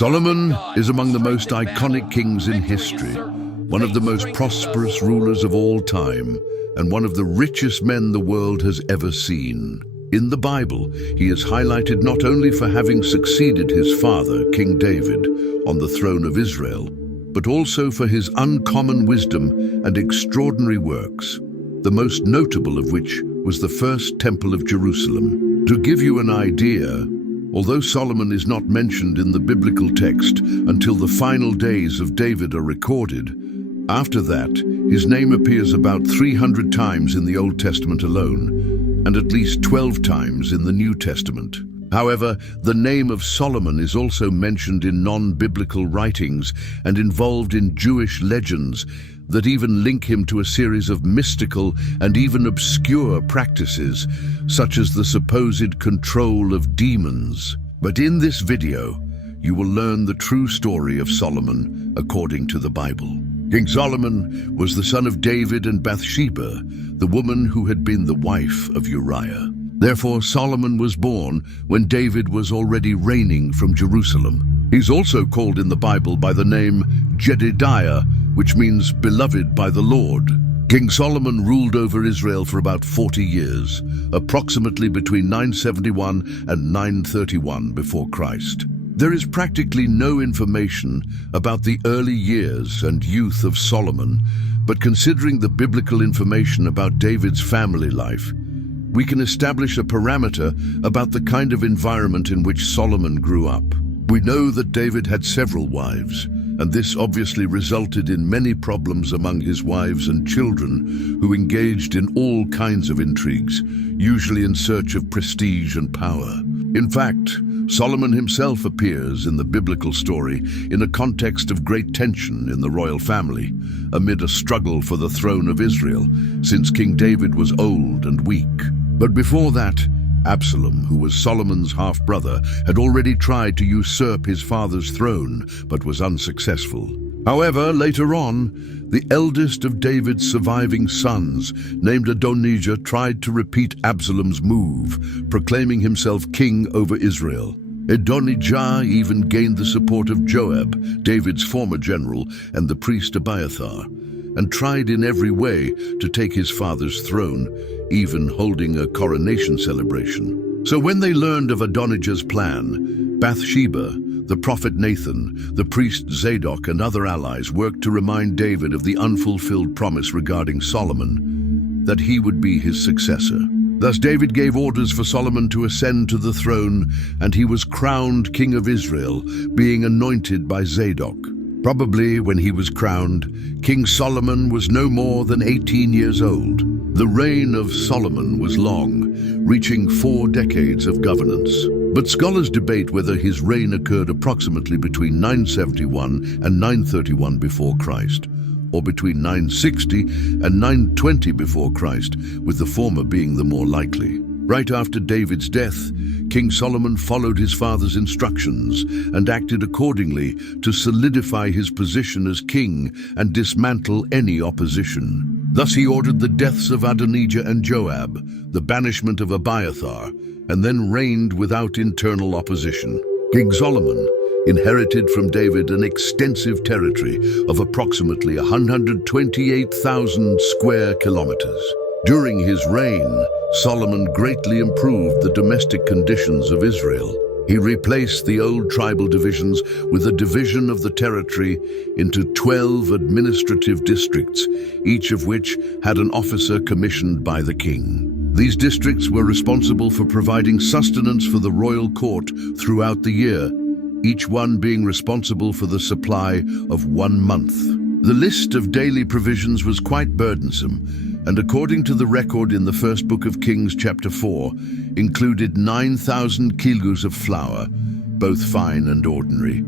Solomon is among the most iconic kings in history, one of the most prosperous rulers of all time, and one of the richest men the world has ever seen. In the Bible, he is highlighted not only for having succeeded his father, King David, on the throne of Israel, but also for his uncommon wisdom and extraordinary works, the most notable of which was the first temple of Jerusalem. To give you an idea, although Solomon is not mentioned in the biblical text until the final days of David are recorded, after that, his name appears about 300 times in the Old Testament alone, and at least 12 times in the New Testament. However, the name of Solomon is also mentioned in non-biblical writings and involved in Jewish legends that even link him to a series of mystical and even obscure practices, such as the supposed control of demons. But in this video, you will learn the true story of Solomon according to the Bible. King Solomon was the son of David and Bathsheba, the woman who had been the wife of Uriah. Therefore, Solomon was born when David was already reigning from Jerusalem. He's also called in the Bible by the name Jedediah, which means beloved by the Lord. King Solomon ruled over Israel for about 40 years, approximately between 971 and 931 before Christ. There is practically no information about the early years and youth of Solomon, but considering the biblical information about David's family life, we can establish a parameter about the kind of environment in which Solomon grew up. We know that David had several wives, and this obviously resulted in many problems among his wives and children, who engaged in all kinds of intrigues, usually in search of prestige and power. In fact, Solomon himself appears in the biblical story in a context of great tension in the royal family, amid a struggle for the throne of Israel, since King David was old and weak. But before that, Absalom, who was Solomon's half-brother, had already tried to usurp his father's throne, but was unsuccessful. However, later on, the eldest of David's surviving sons, named Adonijah, tried to repeat Absalom's move, proclaiming himself king over Israel. Adonijah even gained the support of Joab, David's former general, and the priest Abiathar, and tried in every way to take his father's throne, even holding a coronation celebration. So when they learned of Adonijah's plan, Bathsheba, the prophet Nathan, the priest Zadok, and other allies worked to remind David of the unfulfilled promise regarding Solomon, that he would be his successor. Thus David gave orders for Solomon to ascend to the throne, and he was crowned king of Israel, being anointed by Zadok. Probably when he was crowned, King Solomon was no more than 18 years old. The reign of Solomon was long, reaching 4 decades of governance. But scholars debate whether his reign occurred approximately between 971 and 931 before Christ, or between 960 and 920 before Christ, with the former being the more likely. Right after David's death, King Solomon followed his father's instructions and acted accordingly to solidify his position as king and dismantle any opposition. Thus he ordered the deaths of Adonijah and Joab, the banishment of Abiathar, and then reigned without internal opposition. King Solomon inherited from David an extensive territory of approximately 128,000 square kilometers. During his reign, Solomon greatly improved the domestic conditions of Israel. He replaced the old tribal divisions with a division of the territory into 12 administrative districts, each of which had an officer commissioned by the king. These districts were responsible for providing sustenance for the royal court throughout the year, each one being responsible for the supply of 1 month. The list of daily provisions was quite burdensome, and according to the record in the first book of Kings, chapter 4, included 9,000 kilos of flour, both fine and ordinary,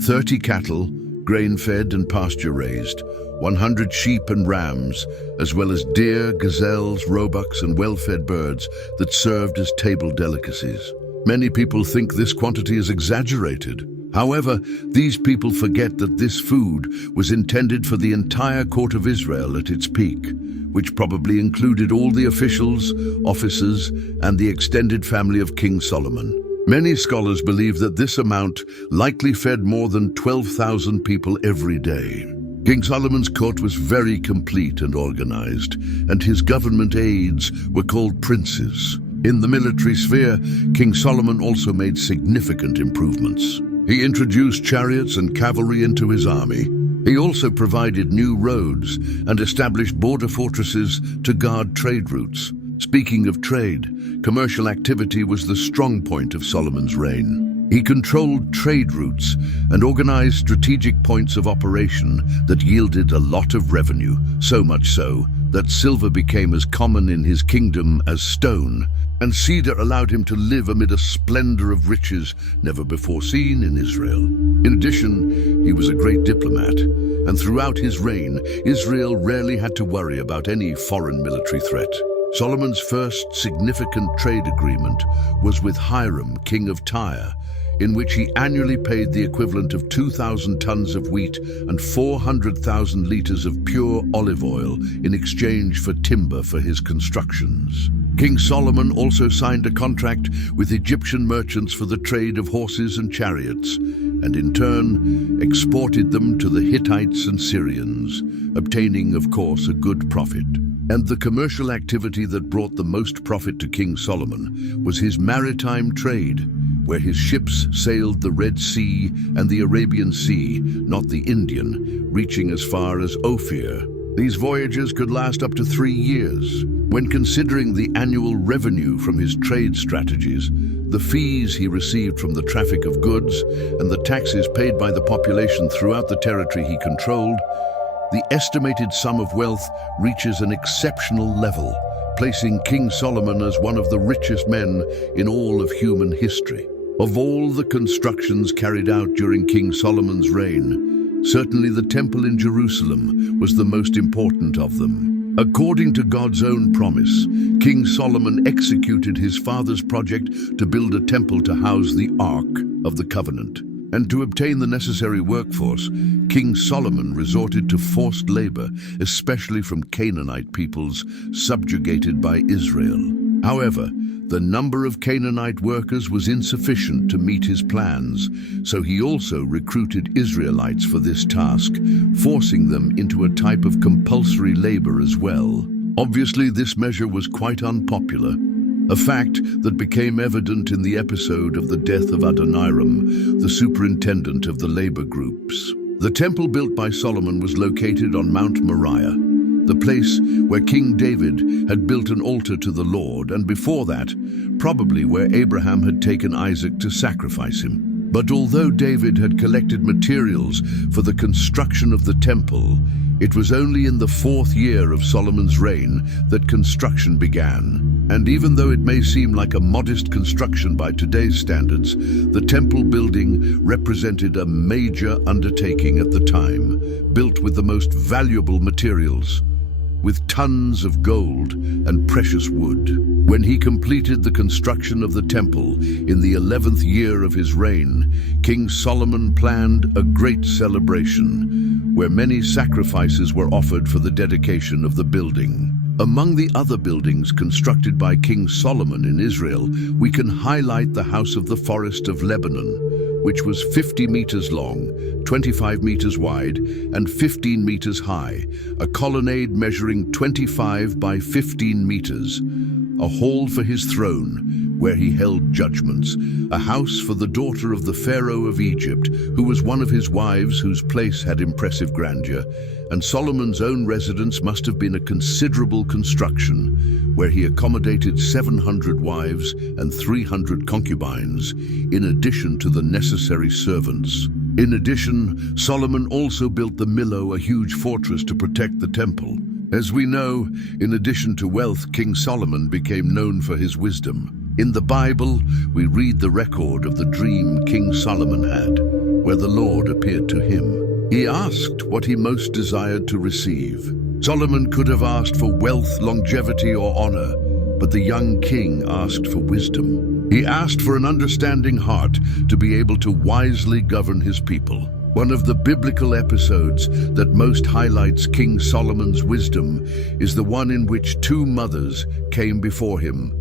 30 cattle, grain-fed and pasture-raised, 100 sheep and rams, as well as deer, gazelles, roebucks, and well-fed birds that served as table delicacies. Many people think this quantity is exaggerated. However, these people forget that this food was intended for the entire court of Israel at its peak, which probably included all the officials, officers, and the extended family of King Solomon. Many scholars believe that this amount likely fed more than 12,000 people every day. King Solomon's court was very complete and organized, and his government aides were called princes. In the military sphere, King Solomon also made significant improvements. He introduced chariots and cavalry into his army. He also provided new roads and established border fortresses to guard trade routes. Speaking of trade, commercial activity was the strong point of Solomon's reign. He controlled trade routes and organized strategic points of operation that yielded a lot of revenue, so much so that silver became as common in his kingdom as stone, and cedar allowed him to live amid a splendor of riches never before seen in Israel. In addition, he was a great diplomat, and throughout his reign, Israel rarely had to worry about any foreign military threat. Solomon's first significant trade agreement was with Hiram, king of Tyre, in which he annually paid the equivalent of 2,000 tons of wheat and 400,000 liters of pure olive oil in exchange for timber for his constructions. King Solomon also signed a contract with Egyptian merchants for the trade of horses and chariots, and in turn exported them to the Hittites and Syrians, obtaining, of course, a good profit. And the commercial activity that brought the most profit to King Solomon was his maritime trade, where his ships sailed the Red Sea and the Arabian Sea, not the Indian, reaching as far as Ophir. These voyages could last up to 3 years. When considering the annual revenue from his trade strategies, the fees he received from the traffic of goods, and the taxes paid by the population throughout the territory he controlled, the estimated sum of wealth reaches an exceptional level, placing King Solomon as one of the richest men in all of human history. Of all the constructions carried out during King Solomon's reign, certainly the temple in Jerusalem was the most important of them. According to God's own promise, King Solomon executed his father's project to build a temple to house the Ark of the Covenant. And to obtain the necessary workforce, King Solomon resorted to forced labor, especially from Canaanite peoples subjugated by Israel. However, the number of Canaanite workers was insufficient to meet his plans, so he also recruited Israelites for this task, forcing them into a type of compulsory labor as well. Obviously, this measure was quite unpopular, a fact that became evident in the episode of the death of Adoniram, the superintendent of the labor groups. The temple built by Solomon was located on Mount Moriah, the place where King David had built an altar to the Lord, and before that, probably where Abraham had taken Isaac to sacrifice him. But although David had collected materials for the construction of the temple, it was only in the 4th year of Solomon's reign that construction began. And even though it may seem like a modest construction by today's standards, the temple building represented a major undertaking at the time, built with the most valuable materials, with tons of gold and precious wood. When he completed the construction of the temple in the 11th year of his reign, King Solomon planned a great celebration, where many sacrifices were offered for the dedication of the building. Among the other buildings constructed by King Solomon in Israel, we can highlight the House of the Forest of Lebanon, which was 50 meters long, 25 meters wide, and 15 meters high, a colonnade measuring 25 by 15 meters, a hall for his throne, where he held judgments, a house for the daughter of the Pharaoh of Egypt, who was one of his wives whose place had impressive grandeur, and Solomon's own residence must have been a considerable construction, where he accommodated 700 wives and 300 concubines, in addition to the necessary servants. In addition, Solomon also built the Millo, a huge fortress to protect the temple. As we know, in addition to wealth, King Solomon became known for his wisdom. In the Bible, we read the record of the dream King Solomon had, where the Lord appeared to him. He asked what he most desired to receive. Solomon could have asked for wealth, longevity, or honor, but the young king asked for wisdom. He asked for an understanding heart to be able to wisely govern his people. One of the biblical episodes that most highlights King Solomon's wisdom is the one in which 2 mothers came before him,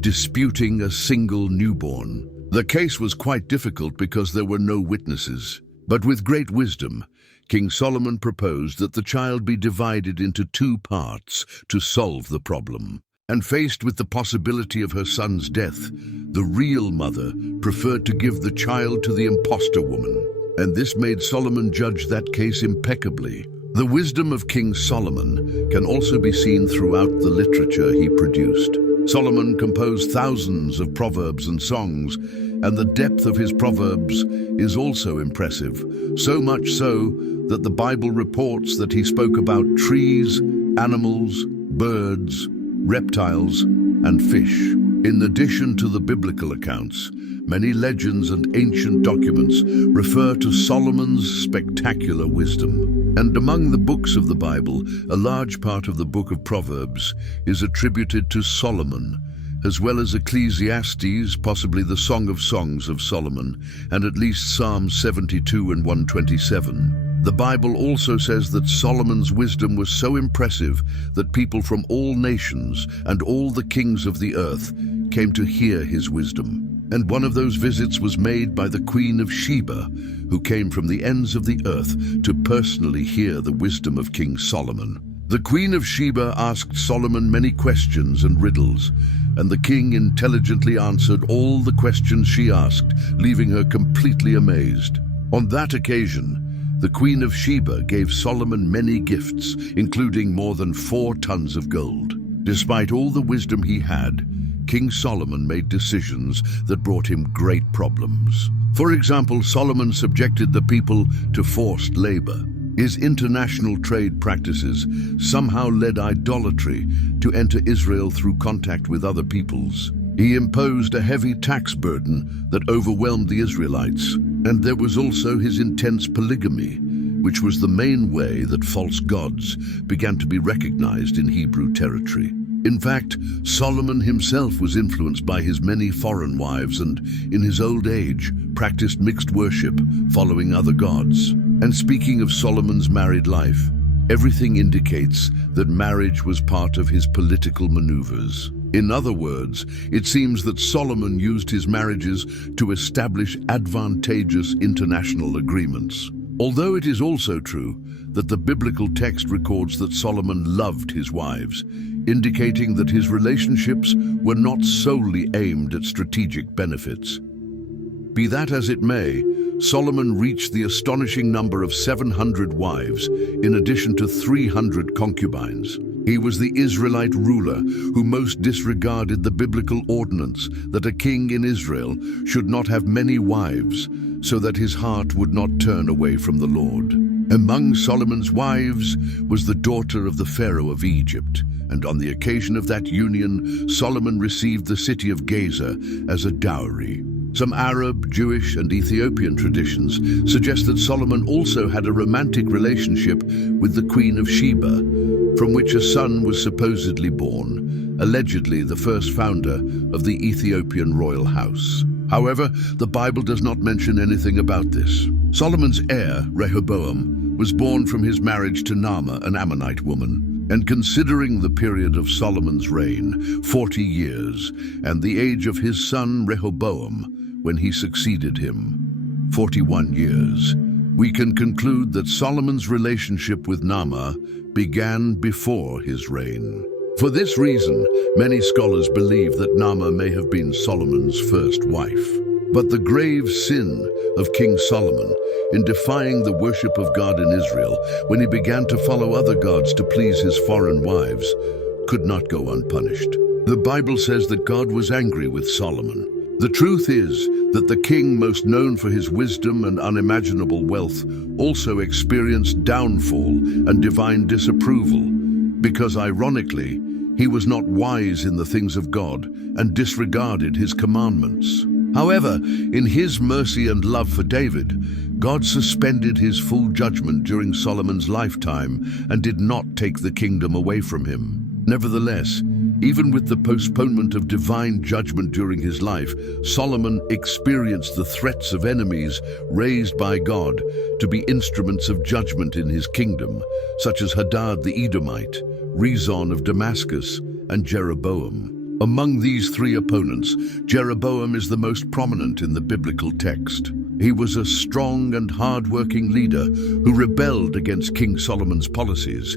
disputing a single newborn. The case was quite difficult because there were no witnesses. But with great wisdom, King Solomon proposed that the child be divided into two parts to solve the problem. And faced with the possibility of her son's death, the real mother preferred to give the child to the impostor woman. And this made Solomon judge that case impeccably. The wisdom of King Solomon can also be seen throughout the literature he produced. Solomon composed thousands of proverbs and songs, and the depth of his proverbs is also impressive, so much so that the Bible reports that he spoke about trees, animals, birds, reptiles, and fish. In addition to the biblical accounts, many legends and ancient documents refer to Solomon's spectacular wisdom. And among the books of the Bible, a large part of the book of Proverbs is attributed to Solomon, as well as Ecclesiastes, possibly the Song of Songs of Solomon, and at least Psalm 72 and 127. The Bible also says that Solomon's wisdom was so impressive that people from all nations and all the kings of the earth came to hear his wisdom. And one of those visits was made by the Queen of Sheba, who came from the ends of the earth to personally hear the wisdom of King Solomon. The Queen of Sheba asked Solomon many questions and riddles, and the king intelligently answered all the questions she asked, leaving her completely amazed. On that occasion, the Queen of Sheba gave Solomon many gifts, including more than 4 tons of gold. Despite all the wisdom he had, King Solomon made decisions that brought him great problems. For example, Solomon subjected the people to forced labor. His international trade practices somehow led idolatry to enter Israel through contact with other peoples. He imposed a heavy tax burden that overwhelmed the Israelites. And there was also his intense polygamy, which was the main way that false gods began to be recognized in Hebrew territory. In fact, Solomon himself was influenced by his many foreign wives and, in his old age, practiced mixed worship, following other gods. And speaking of Solomon's married life, everything indicates that marriage was part of his political maneuvers. In other words, it seems that Solomon used his marriages to establish advantageous international agreements. Although it is also true that the biblical text records that Solomon loved his wives, indicating that his relationships were not solely aimed at strategic benefits. Be that as it may, Solomon reached the astonishing number of 700 wives, in addition to 300 concubines. He was the Israelite ruler who most disregarded the biblical ordinance that a king in Israel should not have many wives, so that his heart would not turn away from the Lord. Among Solomon's wives was the daughter of the Pharaoh of Egypt, and on the occasion of that union, Solomon received the city of Gaza as a dowry. Some Arab, Jewish, and Ethiopian traditions suggest that Solomon also had a romantic relationship with the Queen of Sheba, from which a son was supposedly born, allegedly the first founder of the Ethiopian royal house. However, the Bible does not mention anything about this. Solomon's heir, Rehoboam, was born from his marriage to Naamah, an Ammonite woman. And considering the period of Solomon's reign, 40 years, and the age of his son Rehoboam, when he succeeded him, 41 years, we can conclude that Solomon's relationship with Naamah began before his reign. For this reason, many scholars believe that Naamah may have been Solomon's first wife. But the grave sin of King Solomon in defying the worship of God in Israel, when he began to follow other gods to please his foreign wives, could not go unpunished. The Bible says that God was angry with Solomon. The truth is that the king most known for his wisdom and unimaginable wealth also experienced downfall and divine disapproval, because ironically, he was not wise in the things of God and disregarded his commandments. However, in his mercy and love for David, God suspended his full judgment during Solomon's lifetime and did not take the kingdom away from him. Nevertheless, even with the postponement of divine judgment during his life, Solomon experienced the threats of enemies raised by God to be instruments of judgment in his kingdom, such as Hadad the Edomite, Rezon of Damascus, and Jeroboam. Among these three opponents, Jeroboam is the most prominent in the biblical text. He was a strong and hard-working leader who rebelled against King Solomon's policies,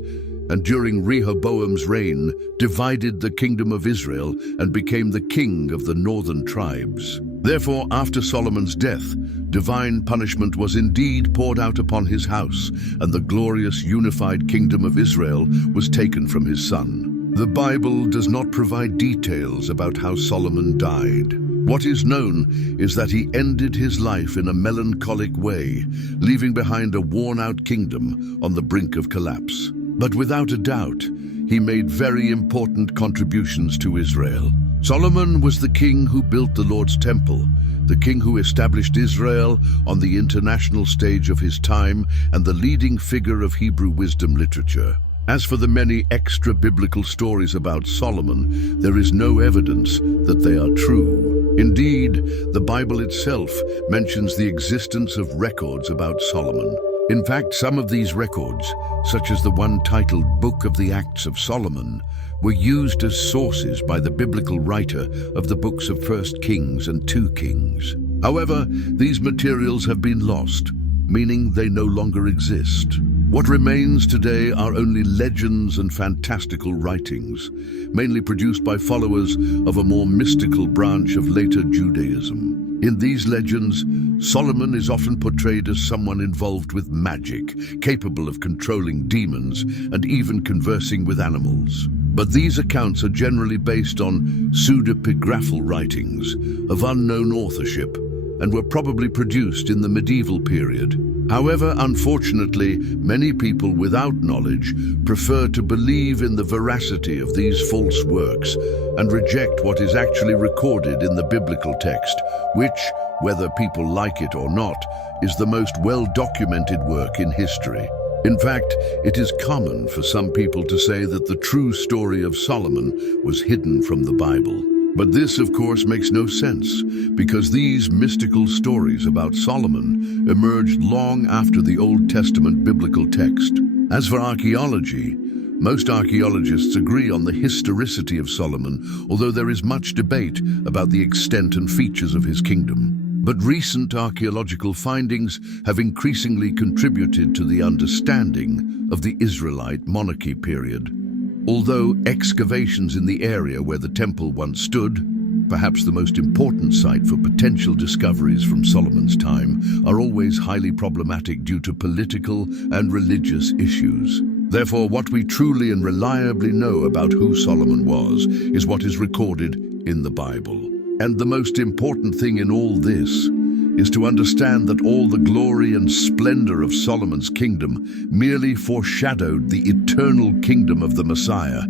and during Rehoboam's reign, divided the kingdom of Israel and became the king of the northern tribes. Therefore, after Solomon's death, divine punishment was indeed poured out upon his house, and the glorious unified kingdom of Israel was taken from his son. The Bible does not provide details about how Solomon died. What is known is that he ended his life in a melancholic way, leaving behind a worn-out kingdom on the brink of collapse. But without a doubt, he made very important contributions to Israel. Solomon was the king who built the Lord's temple, the king who established Israel on the international stage of his time, and the leading figure of Hebrew wisdom literature. As for the many extra-biblical stories about Solomon, there is no evidence that they are true. Indeed, the Bible itself mentions the existence of records about Solomon. In fact, some of these records, such as the one titled Book of the Acts of Solomon, were used as sources by the biblical writer of the books of 1 Kings and 2 Kings. However, these materials have been lost, meaning they no longer exist. What remains today are only legends and fantastical writings, mainly produced by followers of a more mystical branch of later Judaism. In these legends, Solomon is often portrayed as someone involved with magic, capable of controlling demons and even conversing with animals. But these accounts are generally based on pseudepigraphal writings of unknown authorship and were probably produced in the medieval period. However, unfortunately, many people without knowledge prefer to believe in the veracity of these false works and reject what is actually recorded in the biblical text, which, whether people like it or not, is the most well-documented work in history. In fact, it is common for some people to say that the true story of Solomon was hidden from the Bible. But this, of course, makes no sense, because these mystical stories about Solomon emerged long after the Old Testament biblical text. As for archaeology, most archaeologists agree on the historicity of Solomon, although there is much debate about the extent and features of his kingdom. But recent archaeological findings have increasingly contributed to the understanding of the Israelite monarchy period. Although excavations in the area where the temple once stood, perhaps the most important site for potential discoveries from Solomon's time, are always highly problematic due to political and religious issues. Therefore, what we truly and reliably know about who Solomon was is what is recorded in the Bible. And the most important thing in all this is to understand that all the glory and splendor of Solomon's kingdom merely foreshadowed the eternal kingdom of the Messiah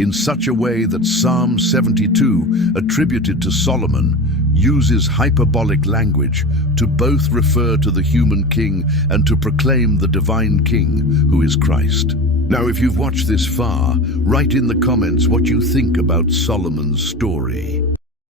in such a way that Psalm 72, attributed to Solomon, uses hyperbolic language to both refer to the human king and to proclaim the divine king, who is Christ. Now, if you've watched this far, write in the comments what you think about Solomon's story.